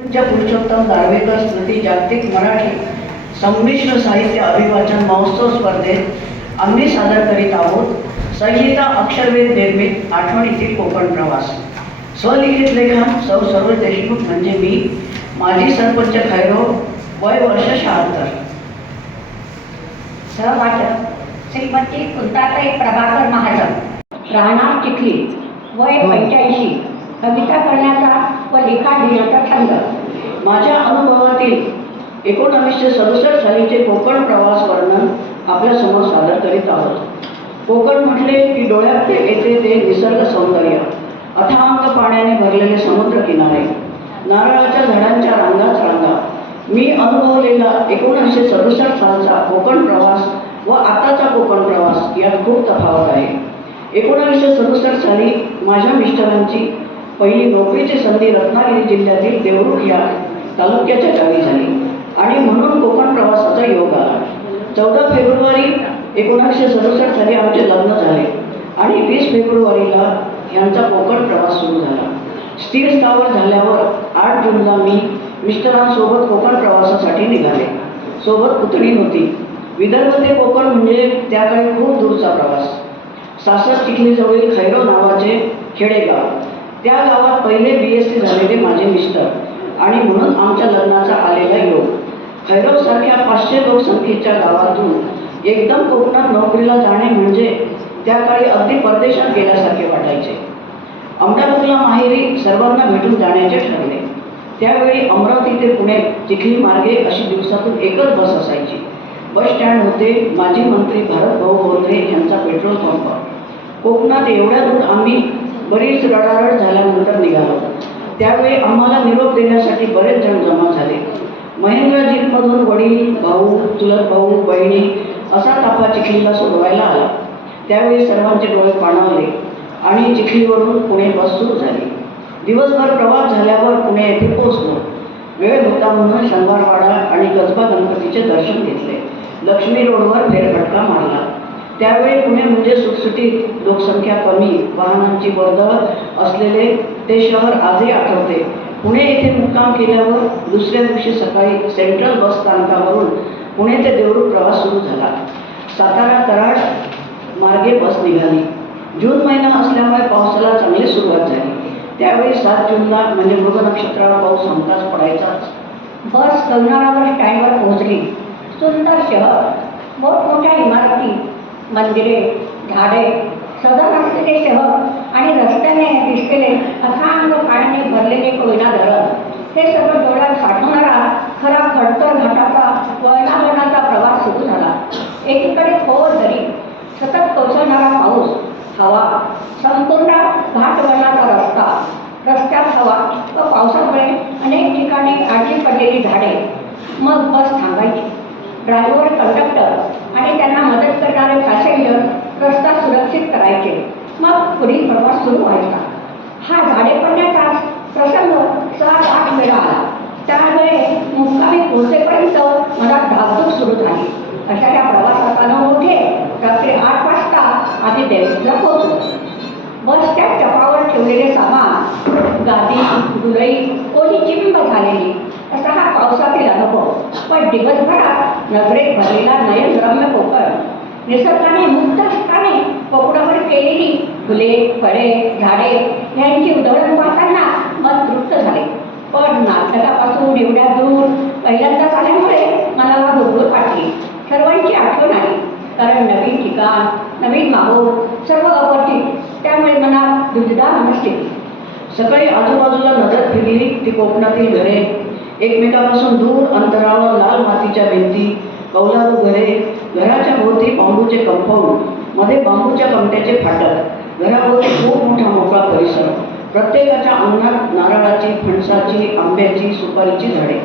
पुरुषोत्तम दार्वेकर स्मृती जागतिक मराठी संमिश्र साहित्य अभिवाचन महोत्सव स्पर्धेत आम्ही सादर करीत आहोत. संहिता अक्षरवेध निर्मित आठवणीतील कोकण प्रवास. स्वलिखित लेखन सौ सरोज देशमुख म्हणजे मी. माजी सरपंच खैरो वय वर्ष शहात्तर. सहवाचक श्रीमती कुंताताई प्रभाकर महाजन. राहणार चिखली वय हो. पंच्याऐंशी. कविता करण्याचा व लिखाण लिहिण्याचा छंद माझ्या अनुभवातील एकोणावीसशे सदुसष्ट सालीचे कोकण प्रवास वर्णन आपल्यासमोर सादर करीत आहोत. कोकण म्हटले की डोळ्यात ते येते ते निसर्ग सौंदर्य अथांग पाण्याने भरलेले समुद्र किनारे नारळाच्या झाडांच्या रांगाच रांगा. मी अनुभवलेला एकोणीसशे सदुसष्ट सालचा कोकण प्रवास व आताचा कोकण प्रवास यात खूप तफावत आहे. एकोणावीसशे सदुसष्ट साली माझ्या मिस्टरांची पहिली नोकरीची संधी रत्नागिरी जिल्ह्यातील देवरुख या तालुक्याच्या गावी झाली. आणि म्हणून कोकण प्रवासाचा योग आला. चौदा फेब्रुवारी एकोणीसशे सदुसष्ट साली आमचे लग्न झाले. आणि वीस फेब्रुवारीला यांचा कोकण प्रवास सुरू झाला. स्थिर स्थावर झाल्यावर आठ जूनला मी मिस्टरांसोबत कोकण प्रवासासाठी निघाले. सोबत पुतणी होती. विदर्भ ते कोकण म्हणजे त्याकाळी खूप दूरचा प्रवास. सासर चिखलीजवळील खैरो नावाचे खेडेगाव. त्या गावात पहिले बी एस सी झालेले माझे मिस्टर. आणि म्हणून आमच्या लग्नाचा आलेला योग. खैरोसारख्या पाचशे लोकसंख्येच्या गावातून एकदम कोकणात नोकरीला जाणे म्हणजे त्या काळी अगदी परदेशात गेल्यासारखे वाटायचे. अमरावतीला माहेरी सर्वांना भेटून जाण्याचे ठरले. त्यावेळी अमरावती ते पुणे चिखली मार्गे अशी दिवसातून एकच बस असायची. बस स्टँड होते माजी मंत्री भारत भाऊ बोलरे यांचा पेट्रोल पंप. कोकणात एवढ्या दूर आम्ही बरीच रडारड झाल्यानंतर निघालो. त्यावेळी आम्हाला निरोप देण्यासाठी बरेच जण जमा झाले. महेंद्रजीतमधून वडील भाऊ चुलत भाऊ बहिणी असा ताफा चिखलीला सोडवायला आला. त्यावेळी सर्वांचे डोळे पाणावले आणि चिखलीवरून पुणे बस सुरू झाली. दिवसभर प्रवास झाल्यावर पुणे येथे पोहोचलो. वेळ होता म्हणून शनिवारवाडा आणि कसबा गणपतीचे दर्शन घेतले. लक्ष्मी रोडवर फेरफटका मारला. त्यावेळी पुणे म्हणजे सुटसुटीत लोकसंख्या कमी वाहनांची वर्दळ असलेले ते शहर आजही आठवते. पुणे येथे मुक्काम केल्यावर दुसऱ्या दिवशी सकाळी सेंट्रल बस स्थानकावरून पुणे ते देवरूळ प्रवास सुरू झाला. सातारा कराड मार्गे बस निघाली. जून महिना असल्यामुळे पावसाला चांगली सुरुवात झाली. त्यावेळी सात जूनला म्हणजे मृग नक्षत्रावर पाऊस हमखास पडायचाच बस गवनाळावर स्टँडवर पोहोचली. सुंदर शहर मोठमोठ्या इमारती मंदिरे झाडे सदर असलेले शहर आणि रस्त्याने दिसलेले अथांग पाण्याने भरलेले कोयना धरण. हे सर्व डोळ्यात साठवणारा खरा खडतर घाटाचा वळणावळणाचा प्रवास सुरू झाला. एकीकडे खोल दरी सतत कोसळणारा पाऊस हवा संपूर्ण घाटवळणाचा रस्ता रस्त्यात हवा व पावसामुळे अनेक ठिकाणी आडली पडलेली झाडे. मग बस थांबायची. ड्रायव्हर कंडक्टर आणि त्यांना मदत करणारे पॅसेंजर रस्ता सुरक्षित करायचे. मग पुढील प्रवास सुरू व्हायचा. हा झाडे पडण्याचा प्रसंग सात आठ वेळा आला. त्यामुळे मुक्कामी पोहोचेपर्यंत मला धाकधूक सुरू झाली. अशा त्या प्रवासात न मोठे रात्री आठ वाजता आधी देवीला पोहोचलो. बसच्या टपावर ठेवलेले सामान गादी गुरई कोणी चिंब झालेली असा हा पावसातील अनुभव. पण दिवसभरात नजरेत भरलेला नयनरम्य कोकण निसर्गाने मुक्त हस्ताने कोकणावर केलेली फुले फळे झाडे यांची उधळण पाहताना मन तृप्त झाले. पण नाटकापासून एवढ्या दूर पहिल्यांदाच आल्यामुळे मला हुरहुर वाटली सर्वांची आठवण आली. कारण नवीन ठिकाण नवीन माहोल सर्व अपरिचित त्यामुळे मला दुजदा मनस्थिती. सकाळी आजूबाजूला नजर फिरली ती कोकणातील घरे. एकमेकापासून दूर अंतरावर लाल मातीच्या भिंती कौलारू घरे घराच्या भोवती बांबूचे कंपाऊंडमध्ये बांबूच्या कमट्याचे फाटक. घराभोवती खूप मोठा मोकळा परिसर. प्रत्येकाच्या अंगणात नारळाची फणसाची आंब्याची सुपारीची झाडे.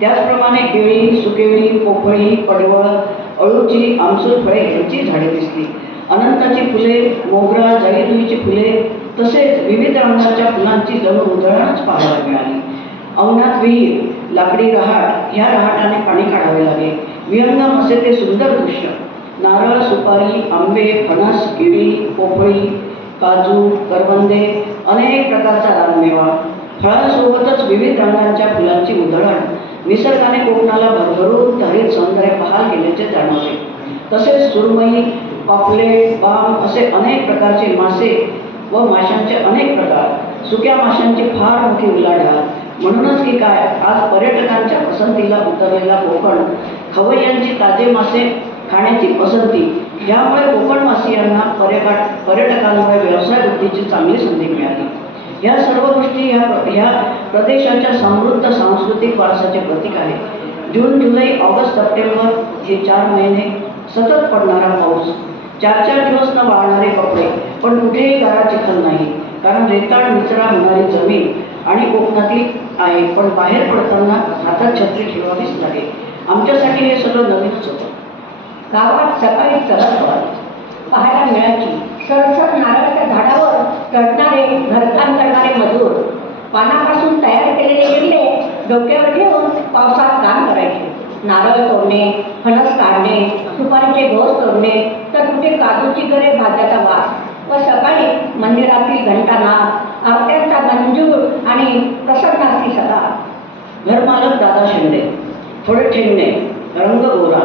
त्याचप्रमाणे केळी सुकेळी पोपळी पडवळ अळूची आमसूल फळे यांची झाडे दिसली. अनंताची फुले मोगरा जाईजुईची फुले तसेच विविध रंगाच्या फुलांची जणू उधळणच पाहायला मिळाली. अंगणात विहीर लाकडी रहाट ह्या रहाटाने पाणी काढावे लागे विहंगम असे ते सुंदर दृश्य. नारळ सुपारी आंबे फणस केळी पोपळी काजू करवंदे अनेक प्रकारचा रानमेवा. फळांसोबतच विविध रंगांच्या फुलांची उधळण. निसर्गाने कोकणाला भरभरून तरीत सौंदर्य पहाल केल्याचे जाणवते. तसेच सुरमई पापलेट बाम असे अनेक प्रकारचे मासे व माशांचे अनेक प्रकार. सुक्या माशांची फार मोठी उलाढाल. म्हणूनच की काय आज पर्यटकांच्या पसंतीला उतरलेला कोकण खवय्यांची ताजे मासे खाण्याची पसंती यामुळे कोकणवासियांना पर्यटक पर्यटकांमुळे व्यवसाय वृद्धीची चांगली संधी मिळाली. या सर्व गोष्टी ह्या ह्या प्रदेशाच्या समृद्ध सांस्कृतिक वारसाचे प्रतीक आहे जून जुलै ऑगस्ट सप्टेंबर हे चार महिने सतत पडणारा पाऊस. चार चार दिवस न वाळणारे कपडे पण कुठेही गारा चिखल नाही कारण रेताळ निचरा होणारी जमीन आणि कोकणातली आहे. पण बाहेर पडताना हातात छत्री ठेवावीच लागेल. आमच्यासाठी हे सगळं नवीनच होतं. गावात सकाळी चढत पाहायला मिळायची. सरसर नारळाच्या झाडावर चढणारे घरकाम करणारे मजूर. पानापासून तयार केलेले किल्ले डोक्यावर घेऊन पावसात काम करायचे. नारळ तोडणे फणस काढणे सुपारीचे घोस तोडणे तर कुठे काजूची गरे भाज्याचा वास. व सकाळी मंदिरातील घंटानाद आरत्यांचा मंजूर आणि प्रसन्नाची सदा घरमालक दादा शिंदे थोडे ठेंगणे रंग गोरा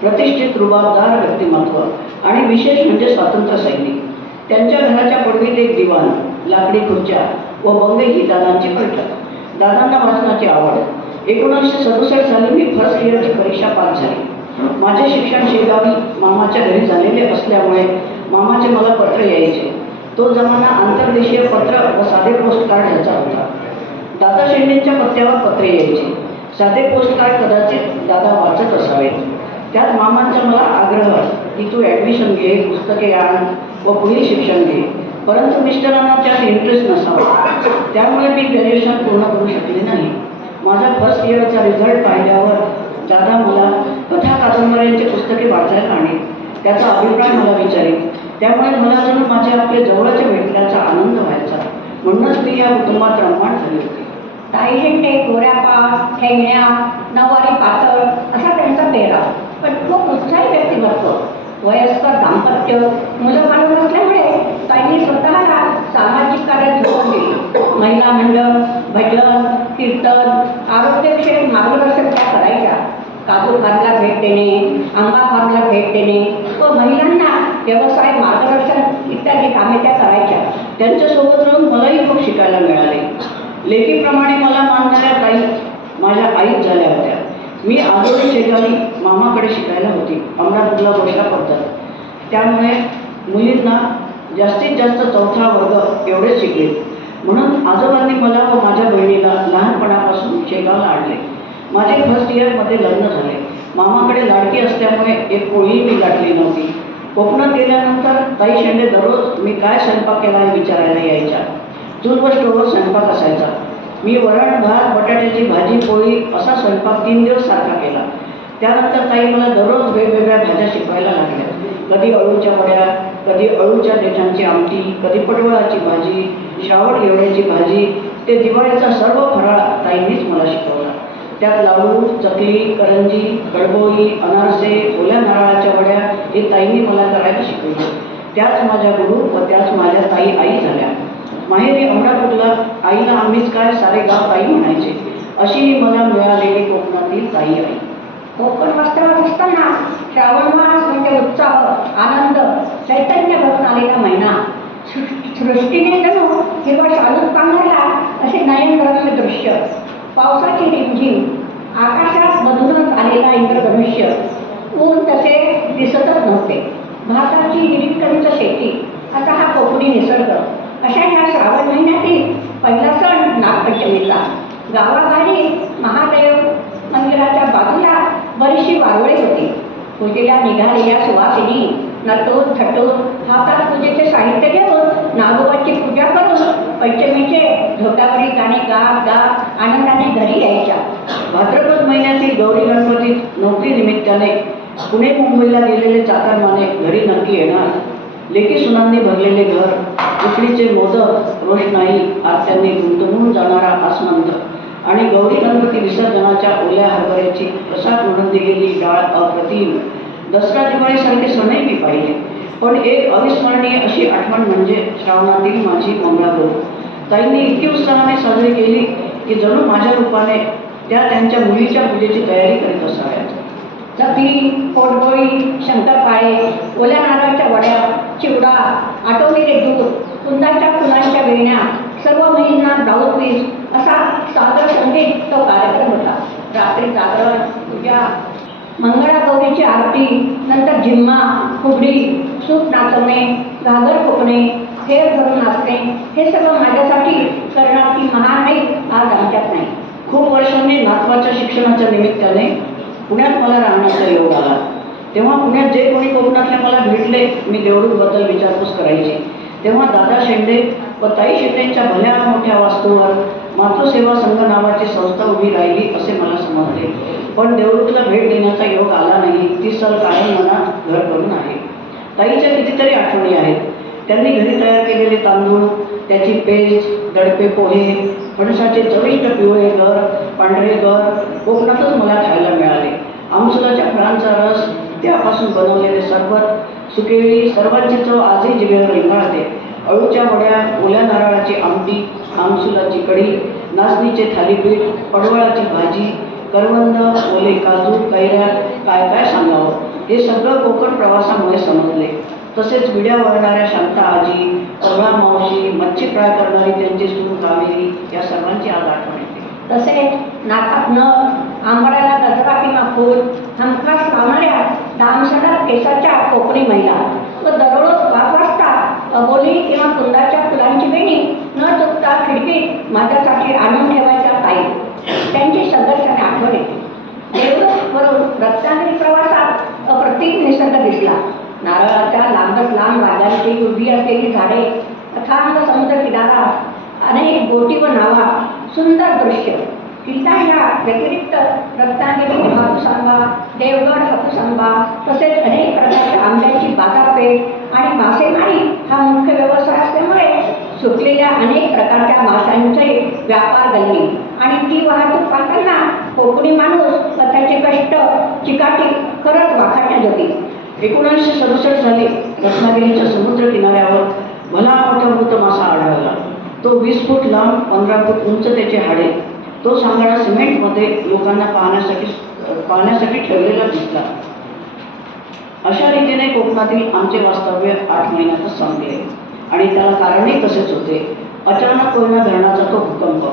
प्रतिष्ठित रुबाबदार व्यक्तिमत्व आणि विशेष म्हणजे स्वातंत्र्य सैनिक. त्यांच्या घराच्या पडवीत एक दिवाण लाकडी खुर्च्या व बंगे ही दादांची बैठक. दादांना वाचनाची आवड. एकोणीसशे सदुसष्ट साली मी फर्स्ट इयरची परीक्षा पास झाली. माझे शिक्षण शेगावी मामाच्या घरी झालेले असल्यामुळे मामाचे मला पत्र यायचे. तो जमाना आंतरदेशीय पत्र व साधे पोस्ट कार्ड ह्याचा होता. दादा शेंडेंच्या पत्त्यावर पत्रे यायचे. साधे पोस्ट कार्ड कदाचित दादा वाचत असावेत. त्यात मामांचा मला आग्रह की तू ॲडमिशन घे पुस्तके आण व पुढील शिक्षण घे. परंतु मिस्टरांना त्यात इंटरेस्ट नसावा. त्यामुळे मी ग्रॅज्युएशन पूर्ण करू शकले नाही. माझा फर्स्ट इयरचा रिझल्ट पाहिल्यावर दादा मला कथा कादंबऱ्यांची पुस्तके वाचायला आणीत त्याचा अभिप्राय मला विचारेल. त्यामुळे मला जणू माझ्या आपल्या जवळच्या भेटण्याचा आनंद व्हायचा. म्हणूनच मी या कुटुंबात रममाण झाली होती. ताई झेंडे गोऱ्यापास ठेंगण्या नवारी पातळ असा त्यांचा पेहरा पण खूप उत्साही व्यक्तिमत्व. वयस्कर दाम्पत्य मुलं बाळ नसल्यामुळे ताईंनी स्वतःला सामाजिक कार्यात झोकून दिली. महिला मंडळ भजन कीर्तन आरोग्यविषयक मार्गदर्शन त्या करायच्या. काजू फार्मला भेट देणे आंबा फार्मला भेट देणे व महिलांना व्यवसाय मार्गदर्शन इत्यादी कामे त्या करायच्या. त्यांच्यासोबत राहून मलाही खूप शिकायला मिळाले. लेखीप्रमाणे मला मानणाऱ्या ताई माझ्या आईच झाल्या होत्या. मी आजोळी शेगावी मामाकडे शिकायला होती. अमरापूरला गोष्टा पडतात. त्यामुळे मुलींना जास्तीत जास्त चौथा वर्ग एवढेच शिकले. म्हणून आजोबांनी मला व माझ्या बहिणीला लहानपणापासून शेगावला आणले. माझे फर्स्ट इयरमध्ये लग्न झाले. मामाकडे लाडकी असल्यामुळे एक पोळी मी गाठली नव्हती. कोकणात गेल्यानंतर ताई शेंडे दररोज मी काय स्वयंपाक केला हे विचारायला यायच्या. चूल व स्वयंपाक असायचा. मी वरण भात बटाट्याची भाजी पोळी असा स्वयंपाक तीन दिवस सारखा केला. त्यानंतर ताई मला दररोज वेगवेगळ्या भाज्या शिकवायला लागल्या. कधी अळूच्या वड्या कधी अळूच्या देठांची आमटी कधी पटवळाची भाजी श्रावण घेवड्याची भाजी ते दिवाळीचा सर्व फराळ ताईंनीच मला शिकवला. त्यात लाडू चकली करंजी कडबोळी अनारसे ओल्या नारळाच्या वड्या हे ताईंनी मला करायला शिकवलं. त्याच माझ्या गुरु व त्याच माझ्या ताई आई झाल्या. माहेरी अमरापूरला आईला आम्हीच काय सारे गाव ताई म्हणायचे? अशी ही मला मिळालेली कोकणातील ताई आई. कोकण वास्तवात असताना श्रावण मास म्हणजे उत्साह आनंद चैतन्य भरून आलेला महिना. सृष्टीने जणू हिरवा शालूच पांघरला असे नयनरम्य दृश्य. पावसाची रिमझिम आकाशात मधूनच आलेला इंद्रधनुष्य ऊन तसे दिसतच नव्हते भारताची हिरीकंच शेती असा हा कोकणी निसर्ग. अशा ह्या श्रावण महिन्यातील पहिला सण नागपंचमीचा. गावाबाहेर महादेव मंदिराच्या बाजूला बरीचशी वारुळे होती. पूजेला निघालेल्या सुवासिनी नटून थटून हातात पूजेचे साहित्य घेऊन नागोबाची पूजा करून पंचमीचे झोटावरी गाणी गा गा आनंदाने घरी यायच्या. भाद्रपद महिन्यातील गौरी गणपती नोकरी निमित्ताने पुणे मुंबईला गेलेले चाकरमाने घरी नक्की येणार. लेखी सुनांनी भरलेले घर उकडीचे मोदक रोषणाई आत्यांनी गुंतवून जाणारा आसमंत आणि गौरी गणपती विसर्जनाच्या ओल्या हरभऱ्याची प्रसाद म्हणून दिलेली डाळ अप्रतिम. दसरा दिवाळीसारखे सणही पाहिले. पण एक अविस्मरणीय अशी आठवण म्हणजे श्रावणातील माझी मंगळागौर. ताईंनी इतकी उत्साहाने साजरी केली की जणू माझ्या रूपाने त्या त्यांच्या मुलीच्या पूजेची तयारी करीत असाव्यात. चकली पोटपोळी शंकरपाळे ओल्या नारळाच्या वड्या चिवडा आटवलेले दूध कुंदाच्या फुलांच्या वेण्या सर्व मुलींना ब्लाऊज पीस असा सागर संगीत तो कार्यक्रम होता. रात्री जागरण पूजा मंगळागौरीची आरती नंतर झिम्मा फुगडी सूप नाचवणे घागर फुकणे हेर धरून नाचणे हे सगळं माझ्यासाठी करणार ती महान आई आज आमच्यात नाही. खूप वर्षांनी नातवाच्या शिक्षणाच्या निमित्ताने पुण्यात मला राहण्याचा योग आला. तेव्हा पुण्यात जे कोणी कोकणातले मला भेटले मी देवरूखबद्दल विचारपूस करायची. तेव्हा दादा शेंडे व ताई शेंडेंच्या भल्या मोठ्या वास्तूवर मातृसेवा संघ नावाची संस्था उभी राहिली असे मला समजले. पण देवरूखला भेट देण्याचा योग आला नाही. ती सर कायम मनात घर करून आहे. ताईच्या कितीतरी आठवणी आहेत. त्यांनी घरी तयार केलेले तांदूळ त्याची पेस्ट दडपे पोहे फणसाचे चविष्ट पिवळे घर पांढरे घर कोकणातच मला खायला मिळाले. आमसुलाच्या फळांचा रस त्यापासून बनवलेले सरबत सुकेळी सर्वांची चव आजही जिभेवर रिंगाळते. अळूच्या वड्या ओल्या नारळाची आमटी आमसुलाची कढी नाचणीचे थालीपीठ पडवळाची भाजी करवंद ओले काजू कैऱ्या काय काय सांगावं? हे सगळं कोकण प्रवासामुळे समजले. तसेच विड्या वळणाऱ्या शांता आजी कवळा मावशी मच्छी फ्राय करणारी त्यांची सून कावेरी या सर्वांची आज आठवण येते. तसेच नाकात न आंबाड्याला गजरा किंवा फूल हमखास लावणाऱ्या दामशडा केसाच्या कोकणी महिला व दररोज बाप अबोली किंवा कुंदाच्या फुलांची वेणी न चुकता खिडकीत माझ्यासाठी आणून ठेवायच्या ताई. त्यांची संघर्षाने आठवण येते देवरूखवरून रत्नागिरी प्रवासात अप्रतिम निसर्ग दिसला. नारळाच्या लांबच लांब वाद्यांची उभी असलेली झाडे अथांग समुद्र किनारा अनेक बोटी व नावा सुंदर दृश्य. किल्ल्यांच्या व्यतिरिक्त रत्नागिरी हापूसांबा देवगड हापूसांबा तसेच अनेक प्रकारच्या आंब्याची बाजारपेठ आणि मासेमारी हा मुख्य व्यवसाय असल्यामुळे सुटलेल्या अनेक प्रकारच्या माशांचे व्यापार झाले आणि ती वाहतूक पाहताना कोकणी माणूस स्वतःचे कष्ट चिकाटी खरंच वाखाणण्याजोगी एकोणीसशे सदुसष्ट साली रत्नागिरीच्या समुद्र किनाऱ्यावर भला मोठा मृत मासा आढळला. तो वीस फूट लांब पंधरा फूट उंच त्याचे हाडे. तो सांगाडा सिमेंटमध्ये लोकांना पाहण्यासाठी पाहण्यासाठी ठेवलेला दिसला. अशा रीतीने कोकणातील आमचे वास्तव्य आठ महिन्यातच संपले. आणि त्याला कारणही तसेच होते. अचानक कोयना धरणाचा तो भूकंप.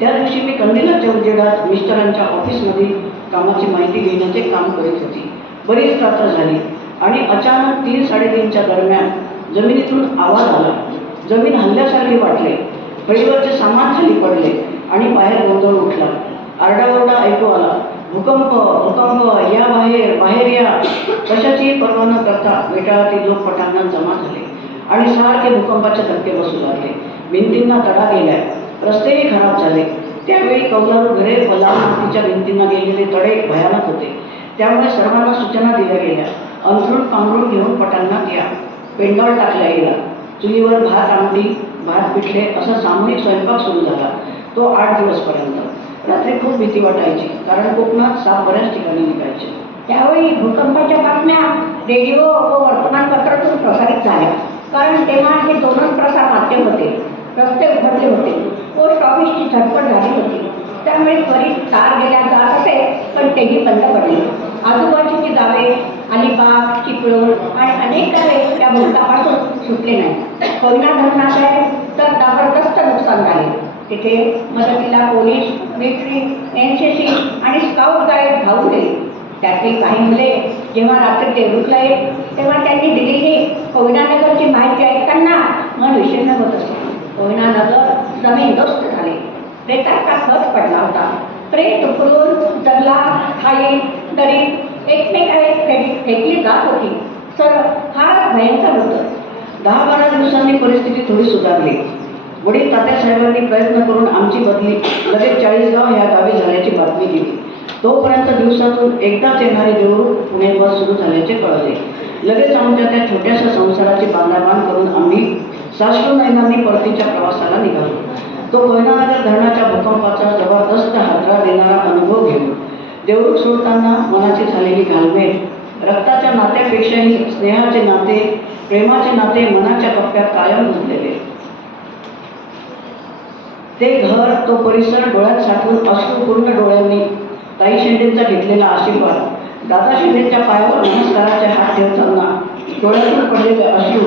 त्या दिवशी मी कंदिला चौजेडात मिस्टरांच्या ऑफिसमधील कामाची माहिती घेण्याचे काम करीत होती. बरीच रात्र झाली. आणि अचानक तीन साडेतीनच्या दरम्यान जमिनीतून आवाज आला. जमीन हल्ल्यासारखे वाटले. फळीवरचे सामान खाली पडले आणि बाहेर गोंधळ उठला. आरडाओरडा ऐकू आला. भूकंप भूकंप या बाहेर बाहेर या. कशाचीही पर्वा न करता वेटाळातील लोक पटांगणात जमा झाले आणि सारखे भूकंपाचे धक्के बसू लागले. भिंतींना तडा गेल्या. रस्तेही खराब झाले. त्यावेळी कौलारू घरे व मातीच्या भिंतींना गेलेले तडे भयानक होते. त्यामुळे सर्वांना सूचना दिल्या गेल्या. अंथरूण पांघरूण घेऊन पटांगणात या. पेंडॉल टाकला गेला. चुलीवर भात आमटी भात पिठले असा सामूहिक स्वयंपाक सुरू झाला. तो आठ दिवसपर्यंत. रात्री खूप भीती वाटायची. कारण कोकणात साप बऱ्याच ठिकाणी निघायचे. त्यावेळी भूकंपाच्या बातम्या रेडिओ व वर्तमानपत्रातून प्रसारित झाल्या. कारण तेव्हा हे दोनच प्रसार माध्यम होते. रस्ते उघडले होते. पोस्ट ऑफिसची झटपट झाली होती. त्यामुळे त्वरित तार गेल्या जात असे पण तेही बंद पडले. आजूबाजूची गावे अलिबाग चिपळूण आणि अनेक गावे या भूकंपापासून सुटले नाही. कोयना धरणाकडे तर जबरदस्त नुकसान झाले. तिथे मदतीला police military N C C आणि स्काउट गाईड धावून दे. त्यातली काही मुले जेव्हा रात्री देवरूखला येत तेव्हा त्यांनी दिलेली कोयनानगरची माहिती ऐकताना मन विषण्ण होत असे कोयनानगर जमीनदोस्त झाले. प्रेताचा खत पडला होता. प्रेत उकळून जगला खाली दरी एकमेकाला फेक फेकली जात होती. सर फार भयंकर होतं. दहा बारा दिवसांनी परिस्थिती थोडी सुधारली. वडील तात्यासाहेबांनी प्रयत्न करून आमची बदली लगेच चाळीसगाव या गावी झाल्याची बातमी दिली. तोपर्यंत दिवसातून एकदाच येणारे देऊळ पुणे बस सुरू झाल्याचे कळले. लगेच आमच्या त्या छोट्याशा संसाराची बांधाबांध करून आम्ही साश्रू नयनांनी परतीच्या प्रवासाला निघालो. तो कोयनानगर धरणाच्या भूकंपाचा जबरदस्त हादरा देणारा अनुभव घेऊन देऊळ सोडताना मनाची झालेली घालमेल रक्ताच्या नात्यापेक्षाही स्नेहाचे नाते प्रेमाचे नाते मनाच्या कप्प्यात कायम रुजलेले ते घर तो परिसर डोळ्यात साठवून अश्रू पूर्ण डोळ्यांनी ताई शेंडेंचा घेतलेला आशीर्वाद. दादा शेंडेंच्या पायावर नमस्काराचे हात ठेवताना डोळ्यातून पडलेले अश्रू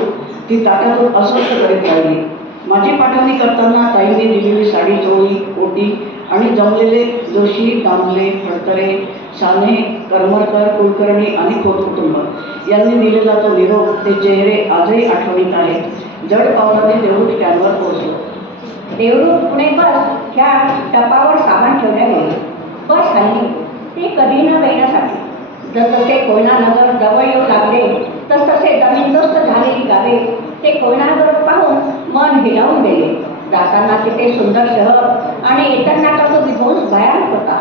ती ताटातून अस्वस्थ करीत राहिली. माझी पाठवणी करताना ताईंनी दिलेली साडी चोळी ओटी आणि जमलेले जोशी दामले फडतरे साने करमरकर कुलकर्णी आणि खोत कुटुंब यांनी दिलेला तो निरोप ते चेहरे आजही आठवणीत आहेत. जड पावलाने देऊळ स्टँडवर पोहोचलो. देवरूख पुणे बस ह्या टपावर सामान ठेवल्या गेले बस हल्ली ती कधी न येण्यासाठी जसजसे कोयनानगर जवळ येऊ लागले तसतसे जमीनदोस्त झालेली गावे ते कोयनानगर पाहून मन हिरावून गेले. जाताना तिथे सुंदर शहर आणि येताना तो विध्वंस भयानक होता.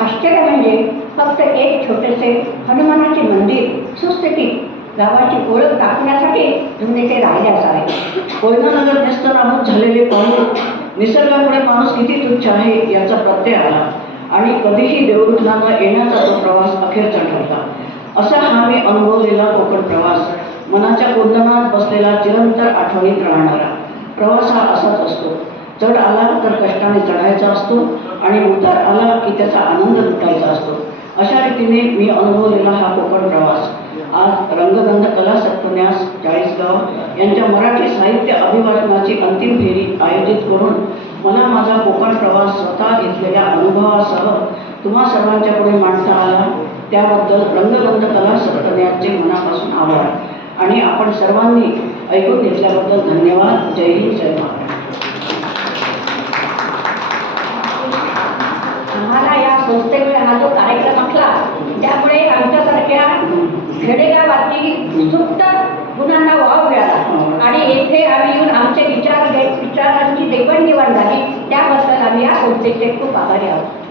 आश्चर्य म्हणजे फक्त एक छोटेसे हनुमानाचे मंदिर सुस्थितीत गावाची ओळख दाखवण्यासाठी तुम्ही ते राहिले असावे. कोयनानगर नेस्तनाबूत झालेले पाहून निसर्गामुळे माणूस किती तुच्छ आहे याचा प्रत्यय आला. आणि कधीही देवरुखला न येण्याचा तो प्रवास अखेरचा ठरला. असा हा मी अनुभवलेला कोकण प्रवास. मनाच्या कुंदनात बसलेला चिरंतर आठवणीत राहणारा. प्रवास हा असाच असतो. चढ आला तर कष्टाने चढायचा असतो आणि उतार आला की त्याचा आनंद लुटायचा असतो. अशा रीतीने मी अनुभवलेला हा कोकण प्रवास. आज रंगगंध कला सत्पन्यास चाळीसगाव यांच्या मराठी साहित्य अभिवाचनाची अंतिम फेरी आयोजित करून मला माझा कोकण प्रवास स्वतः घेतलेल्या अनुभवासह तुम्हा सर्वांच्या पुढे मांडता आला. त्याबद्दल रंगगंध कला सत्पन्यासचे मनापासून आभार. आणि आपण सर्वांनी ऐकून घेतल्याबद्दल धन्यवाद. जय हिंद जय महाराष्ट्र. आम्हाला या संस्थेमुळे हा जो कार्यक्रम खेडेगावातील सुप्त गुणांना वाव मिळाला. आणि येथे आम्ही येऊन आमचे विचार घेत विचारांची देवाणघेवाण झाली. त्याबद्दल आम्ही या संस्थेचे खूप आभारी आहोत.